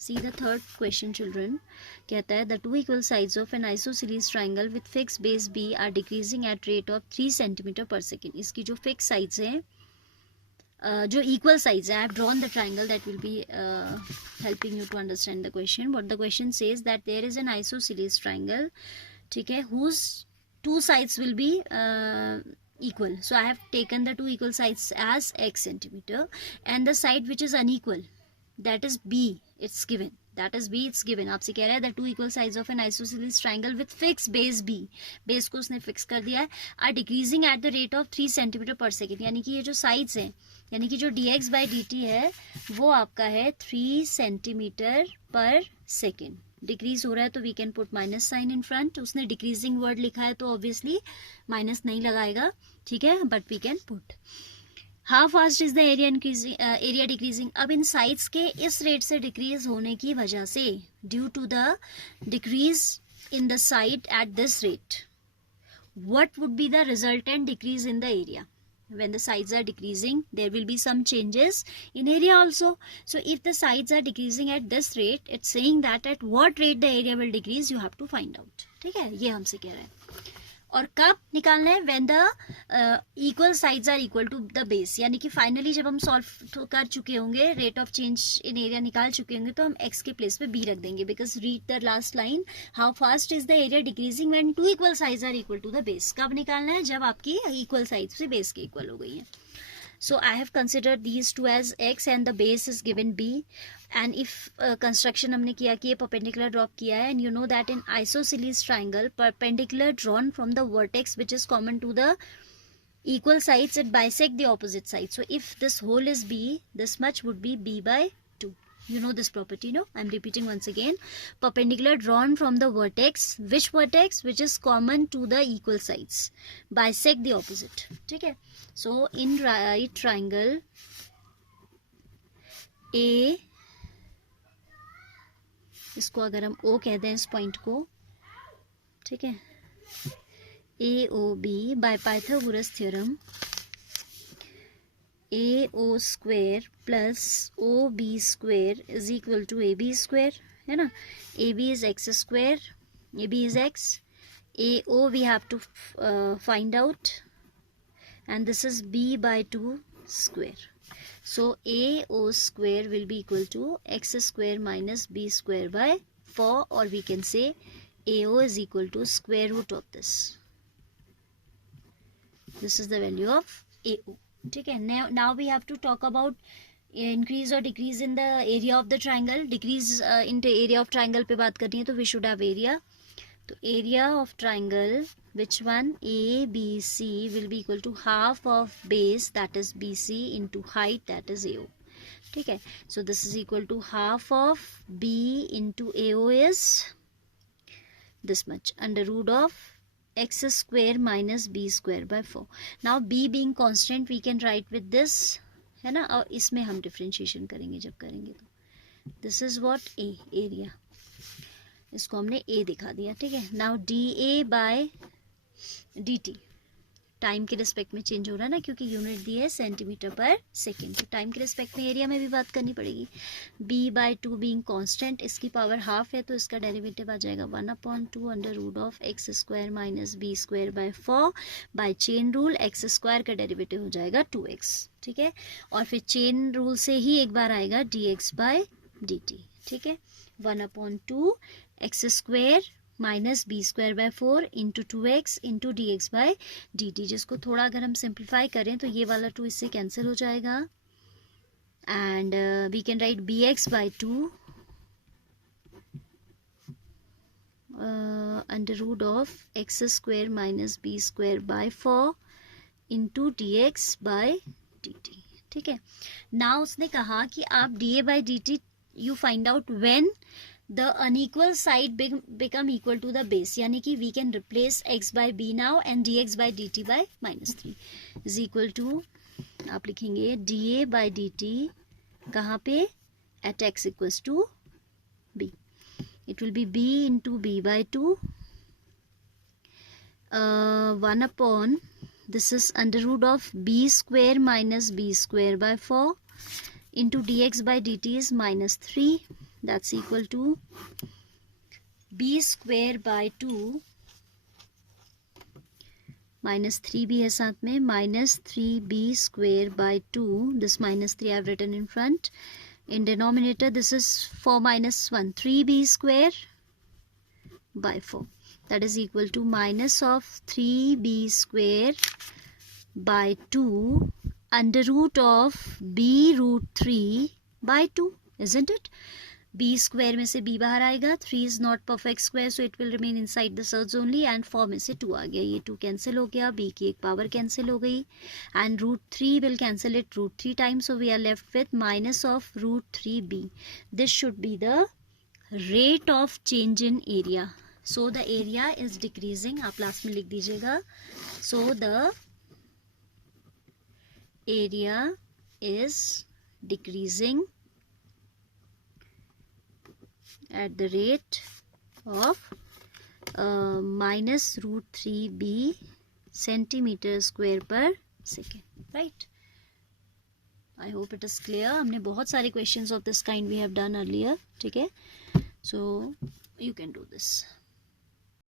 C the third question children. कहता है the two equal sides of an isosceles triangle with fix base B are decreasing at rate of 3 centimetre per second. इसकी जो fix sides हैं, जो equal sides, I have drawn the triangle that will be helping you to understand the question. What the question says that there is an isosceles triangle, ठीक है, whose two sides will be equal. So I have taken the two equal sides as x centimeter, and the side which is unequal, that is b, it's given. That is b, it's given. आपसे कह रहा है the two equal sides of an isosceles triangle with fixed base b, base को उसने fix कर दिया है, are decreasing at the rate of 3 centimetre per second. यानी कि ये जो sides हैं, यानी कि जो dx by dt है वो आपका है 3 सेंटीमीटर पर सेकेंड. डिक्रीज हो रहा है तो we can put minus sign in front. उसने डिक्रीजिंग वर्ड लिखा है तो ऑब्वियसली माइनस नहीं लगाएगा, ठीक है, but we can put. How fast is the area increasing, area decreasing. अब इन साइड्स के इस रेट से डिक्रीज होने की वजह से, due to the decrease in the side at this rate, what would be the resultant decrease in the area? When the sides are decreasing, there will be some changes in area also. So if the sides are decreasing at this rate, it's saying that at what rate the area will decrease, you have to find out. ठीक है, ये हमसे कह रहा है. और कब निकालना है? when the equal sides are equal to the base. यानी कि फाइनली जब हम सॉल्व कर चुके होंगे, rate of change in area निकाल चुके होंगे, तो हम x के प्लेस पे b रख देंगे. Because read the last line, how fast is the area decreasing when two equal sides are equal to the base. कब निकालना है? जब आपकी इक्वल साइड्स से बेस के इक्वल हो गई है. So I have considered these two as x and the base is given b. And if construction हमने किया कि ये perpendicular drop किया है, and you know that in isosceles triangle, perpendicular drawn from the vertex which is common to the equal sides, it bisect the opposite side. So if this whole is b, this much would be b by 2. You know this property, no? I'm repeating once again. Perpendicular drawn from the vertex. Which vertex? Which is common to the equal sides. Bisect the opposite. ठीक है? So in right triangle A, इसको अगर हम O कहते हैं इस point को, ठीक है, AOB by Pythagoras theorem, AO square plus OB square is equal to AB square, है ना. AB is x square, AB is x, AO we have to find out, and this is b by 2 square. So AO square will be equal to x square minus b square by 4, or we can say AO is equal to square root of this. This is the value of AO. ठीक है. Now we have to talk about increase or decrease in the area of the triangle. Decrease in the area of triangle पे बात करनी है तो we should have area. तो area of triangle, which one? ABC will be equal to half of base, that is BC, into height, that is AO. ठीक है. So this is equal to half of B into AO is this much, under root of x square minus b square by 4. Now b being constant, we can write with this, है ना. और इसमें हम differentiation करेंगे जब करेंगे तो. This is what A, area. इसको हमने A दिखा दिया, ठीक है. Now dA by dt time के रिस्पेक्ट में चेंज हो रहा है ना, क्योंकि यूनिट दी है सेंटीमीटर पर सेकेंड, तो टाइम के रिस्पेक्ट में एरिया में भी बात करनी पड़ेगी. b बाय 2 बीइंग कांस्टेंट, इसकी पावर हाफ है तो इसका डेरिवेटिव आ जाएगा 1/2 under root of x square minus b square by 4. By chain rule x square का डेरिवेटिव हो जाएगा 2x, ठीक है. और फिर चेन रूल से ही एक बार आएगा dx बाय dt, ठीक है. 1/2 x square minus b square by 4 into 2x into d x by d t. जिसको थोड़ा अगर हम सिंप्लीफाई करें तो ये वाला 2 इससे कैंसिल हो जाएगा, and we can write b x by 2 under root of x square minus b square by 4 into d x by d t, ठीक है. ना उसने कहा कि आप d a by d t you find out when the unequal side become equal to the base. यानी कि we can replace x by b now and dx by dt by -3 is equal to, आप लिखेंगे dA by dt कहाँ पे? at x equals to b. It will be b into b by 2 1 upon, this is under root of b square minus b square by 4 into dx by dt is -3. That's equal to b square by 2 -3b है साथ में, -3b square by 2, this -3 I have written in front. In denominator this is 4 minus 1, 3b square by 4, that is equal to minus of 3b square by 2 under root of b root 3 by 2, isn't it? b square में से b बाहर आएगा, 3 is not perfect square so it will remain inside the search only, and 4 में से 2 आ गया, ये 2 cancel हो गया, b की एक पावर कैंसिल हो गई, and root 3 will cancel it root 3 times, so we are left with minus of root 3b. This should be the rate of change in area. So the area is decreasing, आप last में लिख दीजिएगा. So the area is decreasing at the rate of minus root 3b centimeter square per second, right? I hope it is clear. हमने बहुत सारे questions of this kind we have done earlier, ठीक है? So you can do this.